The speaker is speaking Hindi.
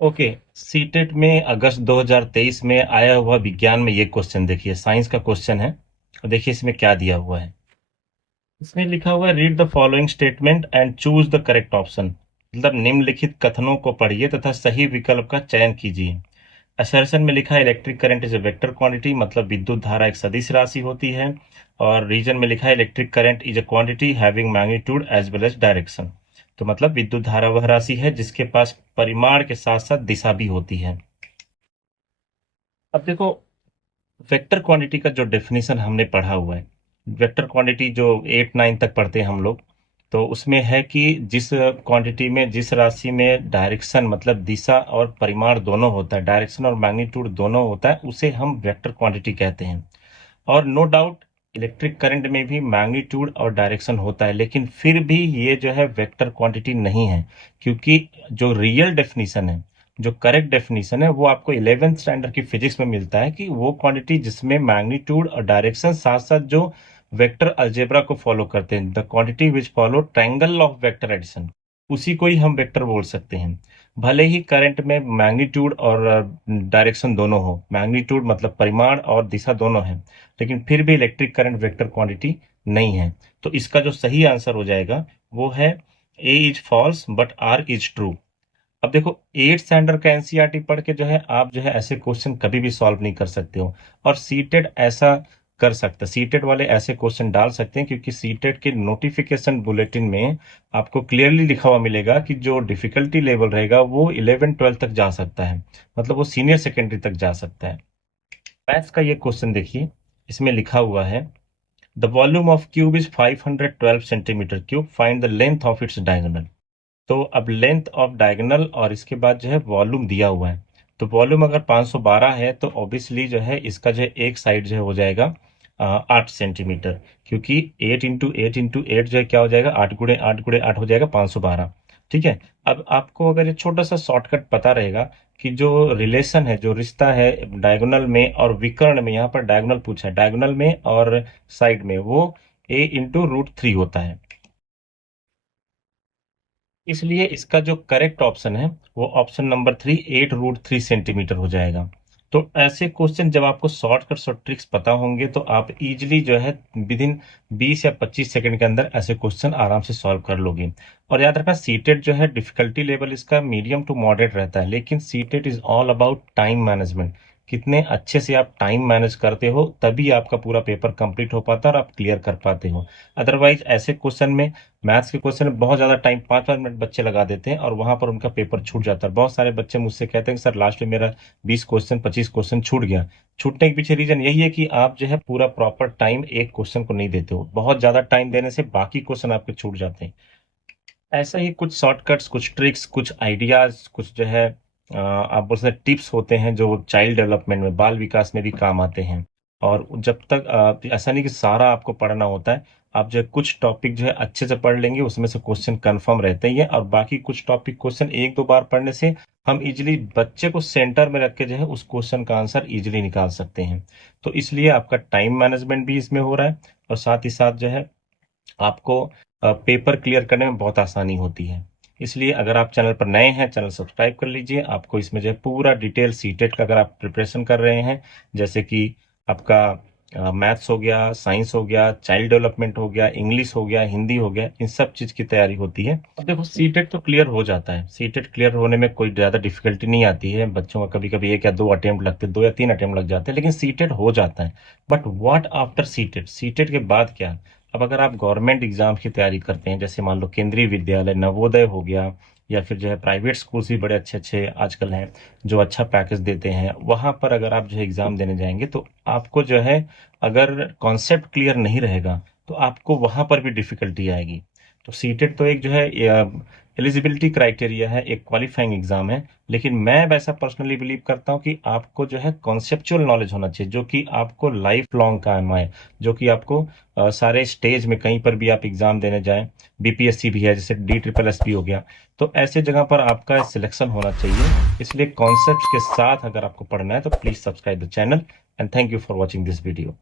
ओके। सीटेट में अगस्त 2023 में आया हुआ विज्ञान में ये क्वेश्चन देखिए, साइंस का क्वेश्चन है। और देखिए इसमें क्या दिया हुआ है। इसमें लिखा हुआ है read the following statement and choose the correct option. मतलब निम्नलिखित कथनों को पढ़िए तथा सही विकल्प का चयन कीजिए। असर्शन में लिखा है electric current is A vector quantity, मतलब विद्युत धारा एक सदिश राशि होती है। और रीजन में लिखा है electric current is a quantity having magnitude as well as direction. तो मतलब विद्युत धारा वह राशि है जिसके पास परिमाण के साथ साथ दिशा भी होती है। अब देखो, वेक्टर क्वांटिटी का जो डेफिनेशन हमने पढ़ा हुआ है, वेक्टर क्वांटिटी जो 8 9 तक पढ़ते हैं हम लोग, तो उसमें है कि जिस क्वांटिटी में, जिस राशि में डायरेक्शन मतलब दिशा और परिमाण दोनों होता है, डायरेक्शन और मैग्नीट्यूड दोनों होता है, उसे हम वेक्टर क्वांटिटी कहते हैं। और नो डाउट इलेक्ट्रिक करंट में भी मैग्नीट्यूड और डायरेक्शन होता है, लेकिन फिर भी ये जो है वेक्टर क्वांटिटी नहीं है। क्योंकि जो रियल डेफिनेशन है, जो करेक्ट डेफिनेशन है, वो आपको 11th स्टैंडर्ड की फिजिक्स में मिलता है कि वो क्वांटिटी जिसमें मैग्नीट्यूड और डायरेक्शन साथ साथ जो वेक्टर अलजेब्रा को फॉलो करते हैं, the quantity which follow triangle of vector addition, उसी को ही हम वेक्टर बोल सकते हैं। भले ही करंट में मैग्नीट्यूड और डायरेक्शन दोनों हो, मैग्नीट्यूड मतलब परिमाण और दिशा दोनों है, लेकिन फिर भी इलेक्ट्रिक करंट वेक्टर क्वांटिटी नहीं है। तो इसका जो सही आंसर हो जाएगा वो है A is false but R is true. अब देखो, 8 स्टैंडर्ड का एनसीईआरटी पढ़ के जो है आप जो है ऐसे क्वेश्चन कभी भी सॉल्व नहीं कर सकते हो। और सीटेट ऐसा कर सकता, सीटेट वाले ऐसे क्वेश्चन डाल सकते हैं, क्योंकि सीटेट के नोटिफिकेशन बुलेटिन में आपको क्लियरली लिखा हुआ मिलेगा कि जो डिफिकल्टी लेवल रहेगा वो 11 12 तक जा सकता है, मतलब वो सीनियर सेकेंडरी तक जा सकता है। मैथ्स का ये क्वेश्चन देखिए, इसमें लिखा हुआ है the volume of cube is 512 centimetre cube, find the length of its diagonal. तो अब लेंथ ऑफ डायगोनल और इसके बाद जो है वॉल्यूम दिया हुआ है। तो वॉल्यूम अगर 512 है तो ऑब्वियसली जो है इसका जो है एक साइड जो है हो जाएगा 8 सेंटीमीटर, क्योंकि 8 इंटू 8 जो है क्या हो जाएगा, 8 गुणे 8 गुणे 8 हो जाएगा 512। ठीक है। अब आपको अगर ये छोटा सा शॉर्टकट पता रहेगा कि जो रिलेशन है, जो रिश्ता है डायगोनल में और विकर्ण में, यहाँ पर डायगोनल पूछा है, डायगोनल में और साइड में वो a इंटू √3 होता है। इसलिए इसका जो करेक्ट ऑप्शन है वो ऑप्शन नंबर 3, 8 √3 सेंटीमीटर हो जाएगा। तो ऐसे क्वेश्चन जब आपको शॉर्टकट्स और ट्रिक्स पता होंगे तो आप इजीली जो है विद इन 20 या 25 सेकंड के अंदर ऐसे क्वेश्चन आराम से सॉल्व कर लोगे। और याद रखना, सीटेट जो है डिफिकल्टी लेवल इसका मीडियम टू मॉडरेट रहता है, लेकिन CTET is all about time management. कितने अच्छे से आप टाइम मैनेज करते हो तभी आपका पूरा पेपर कंप्लीट हो पाता है और आप क्लियर कर पाते हो। अदरवाइज ऐसे क्वेश्चन में, मैथ्स के क्वेश्चन में बहुत ज़्यादा टाइम, 5 5 मिनट बच्चे लगा देते हैं और वहां पर उनका पेपर छूट जाता है। बहुत सारे बच्चे मुझसे कहते हैं कि सर लास्ट में मेरा 20 क्वेश्चन 25 क्वेश्चन छूट गया। छूटने के पीछे रीजन यही है कि आप जो है पूरा प्रॉपर टाइम एक क्वेश्चन को नहीं देते हो, बहुत ज़्यादा टाइम देने से बाकी क्वेश्चन आपके छूट जाते हैं। ऐसा ही कुछ शॉर्टकट्स, कुछ ट्रिक्स, कुछ आइडियाज, कुछ जो है आप बोल सकते टिप्स होते हैं जो चाइल्ड डेवलपमेंट में, बाल विकास में भी काम आते हैं। और जब तक ऐसा नहीं कि सारा आपको पढ़ना होता है, आप जो है कुछ टॉपिक जो है अच्छे से पढ़ लेंगे, उसमें से क्वेश्चन कंफर्म रहते ही है, और बाकी कुछ टॉपिक क्वेश्चन एक दो बार पढ़ने से हम इजीली बच्चे को सेंटर में रख के जो है उस क्वेश्चन का आंसर इजीली निकाल सकते हैं। तो इसलिए आपका टाइम मैनेजमेंट भी इसमें हो रहा है, और साथ ही साथ जो है आपको पेपर क्लियर करने में बहुत आसानी होती है। इसलिए अगर आप चैनल पर नए हैं, चैनल सब्सक्राइब कर लीजिए। आपको इसमें जो है पूरा डिटेल सीटेट का अगर आप प्रिपरेशन कर रहे हैं, जैसे कि आपका मैथ्स हो गया, साइंस हो गया, चाइल्ड डेवलपमेंट हो गया, इंग्लिश हो गया, हिंदी हो गया, इन सब चीज़ की तैयारी होती है। अब देखो, सीटेट तो क्लियर हो जाता है, सीटेट क्लियर होने में कोई ज़्यादा डिफिकल्टी नहीं आती है। बच्चों का कभी कभी 1 या 2 अटेम्प्ट लगते हैं, 2 या 3 अटेम्प्ट लग जाते हैं, लेकिन सीटेट हो जाता है। But what after CTET, CTET के बाद क्या? अब अगर आप गवर्नमेंट एग्जाम की तैयारी करते हैं, जैसे मान लो केंद्रीय विद्यालय, नवोदय हो गया, या फिर जो है प्राइवेट स्कूल्स भी बड़े अच्छे अच्छे आजकल हैं जो अच्छा पैकेज देते हैं, वहां पर अगर आप जो है एग्जाम देने जाएंगे तो आपको जो है, अगर कॉन्सेप्ट क्लियर नहीं रहेगा तो आपको वहां पर भी डिफिकल्टी आएगी। तो सीटेट तो एक जो है एलिजिबिलिटी क्राइटेरिया है, एक क्वालिफाइंग एग्जाम है, लेकिन मैं वैसा पर्सनली बिलीव करता हूँ कि आपको जो है कॉन्सेप्चुअल नॉलेज होना चाहिए, जो कि आपको लाइफ लॉन्ग काम आए, जो कि आपको सारे स्टेज में कहीं पर भी आप एग्जाम देने जाएं। बीपीएससी भी है, जैसे DSSS हो गया, तो ऐसे जगह पर आपका सिलेक्शन होना चाहिए। इसलिए कॉन्सेप्ट्स के साथ अगर आपको पढ़ना है तो please subscribe the channel, and thank you for watching this video.